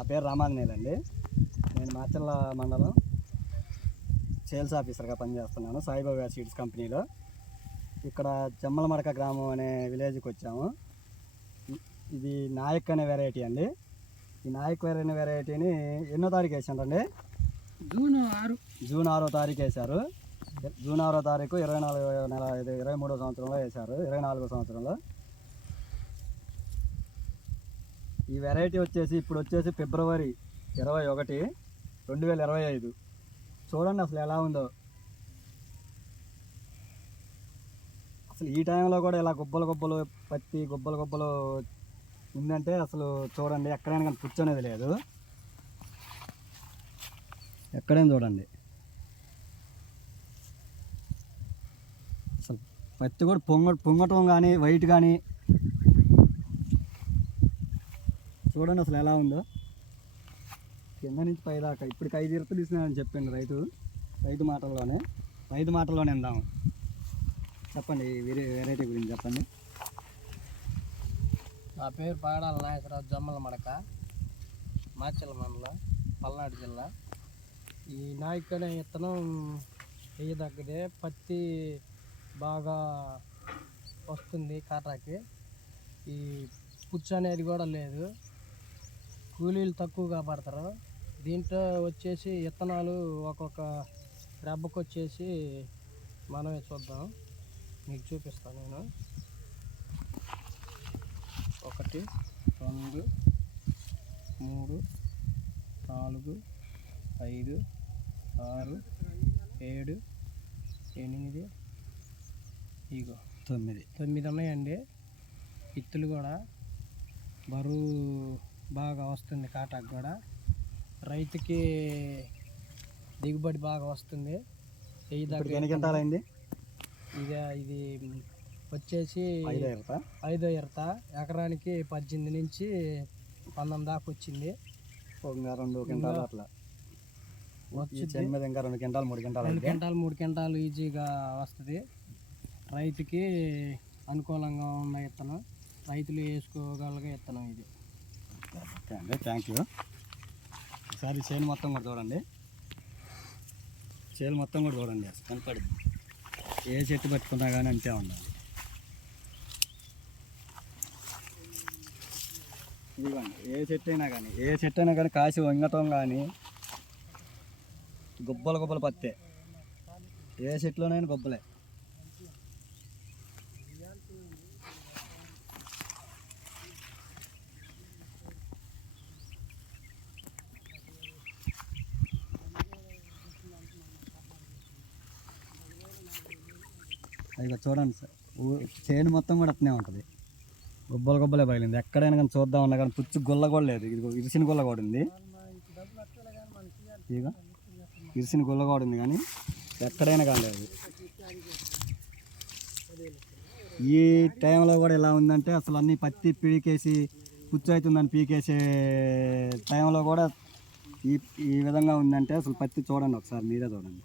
నా పేరు రామాంజనేయులు అండి. నేను మాచల్ల మండలం సేల్స్ ఆఫీసర్గా పనిచేస్తున్నాను సాయిబాబా సీడ్స్ కంపెనీలో. ఇక్కడ చెమ్మలమడక గ్రామం అనే విలేజ్కి వచ్చాము. ఇది నాయక్ అనే వెరైటీ అండి. ఈ నాయక్ అనే వెరైటీని ఎన్నో తారీఖు వేసారండి జూన్ ఆరు. జూన్ ఆరో తారీఖు వేశారు. జూన్ ఆరో తారీఖు ఇరవై నాలుగు నెల ఇది ఇరవై మూడో సంవత్సరంలో వేశారు. ఇరవై నాలుగో సంవత్సరంలో. ఈ వెరైటీ వచ్చేసి ఇప్పుడు వచ్చేసి ఫిబ్రవరి ఇరవై ఒకటి రెండు వేల ఇరవై ఐదు. చూడండి అసలు ఎలా ఉందో. అసలు ఈ టైంలో కూడా ఇలా గుబ్బలు గుబ్బలు పత్తి గుబ్బలు గుబ్బలు ఉందంటే అసలు చూడండి ఎక్కడైనా కానీ కూర్చొనేది లేదు. ఎక్కడైనా చూడండి. అసలు పత్తి కూడా పొంగ పొంగటం కానీ వైట్ కానీ చూడండి అసలు ఎలా ఉందో. కింద నుంచి పై దాకా ఇప్పటికి ఐదు ఇరత తీసినానని చెప్పిండు రైతు. రైతు మాటల్లోనే రైతు మాటల్లోనే ఇందాము చెప్పండి వేరే వెరైటీ గురించి చెప్పండి. నా పేరు పాడాల నాయకరావు జమ్మల మడక మాచల మండలం పల్నాడు జిల్లా. ఈ నాయక్ అనే విత్తనం వేయదగ్గదే పత్తి బాగా వస్తుంది కాటాకి ఈ పుచ్చు అనేది కూడా లేదు. కూలీలు తక్కువగా పడతారు దీంట్లో వచ్చేసి విత్తనాలు ఒక్కొక్క రెబ్బకు వచ్చేసి మనమే చూద్దాం. మీకు చూపిస్తాను నేను. ఒకటి రెండు మూడు నాలుగు ఐదు ఆరు ఏడు ఎనిమిది ఇగో తొమ్మిది. తొమ్మిది ఉన్నాయండి. ఇత్తులు కూడా బరువు బాగా వస్తుంది కాటాకు కూడా. రైతుకి దిగుబడి బాగా వస్తుంది. వెయ్యి ఎన్ని గంటలు అయింది ఇది ఇది వచ్చేసి ఐదో ఇరత ఎకరానికి పద్దెనిమిది నుంచి పంతొమ్మిది దాకా వచ్చింది. ఇంకా రెండు గంటలు అట్లా. ఇంకా రెండు గంటలు మూడు గంటలు రెండు మూడు క్వింటాలు ఈజీగా వస్తుంది. రైతుకి అనుకూలంగా ఉన్న విత్తనం రైతులు వేసుకోగలిగే విత్తనం ఇది. ఓకే అండి థ్యాంక్ యూ ఒకసారి చేను మొత్తం కూడా చూడండి. చేను మొత్తం కూడా చూడండి అసలు కనపడింది. ఏ చెట్టు పట్టుకున్నా కానీ అంతే ఉండాలి ఇదిగోండి ఏ చెట్టు అయినా కానీ ఏ చెట్టు అయినా కానీ కాసి వంగటం కానీ గుబ్బలు గుబ్బలు పత్తే. ఏ చెట్లోనైనా గుబ్బలే. ఇక చూడండి సార్. చేను మొత్తం కూడా అట్నే ఉంటుంది. గుబ్బలు గుబ్బలే పగిలింది. ఎక్కడైనా కానీ చూద్దాం అన్నా కానీ పుచ్చు గుల్ల కూడా లేదు. ఇది ఇరిసిన గుల్ల కూడా ఉంది. ఇక ఇరిసిన గుల్ల కూడా ఉంది కానీ ఎక్కడైనా కానీ లేదు. ఈ టైంలో కూడా ఎలా ఉందంటే అసలు అన్ని పత్తి పీకేసి పుచ్చు అవుతుందని పీకేసే టైంలో కూడా ఈ ఈ విధంగా ఉందంటే అసలు పత్తి చూడండి ఒకసారి మీరే చూడండి.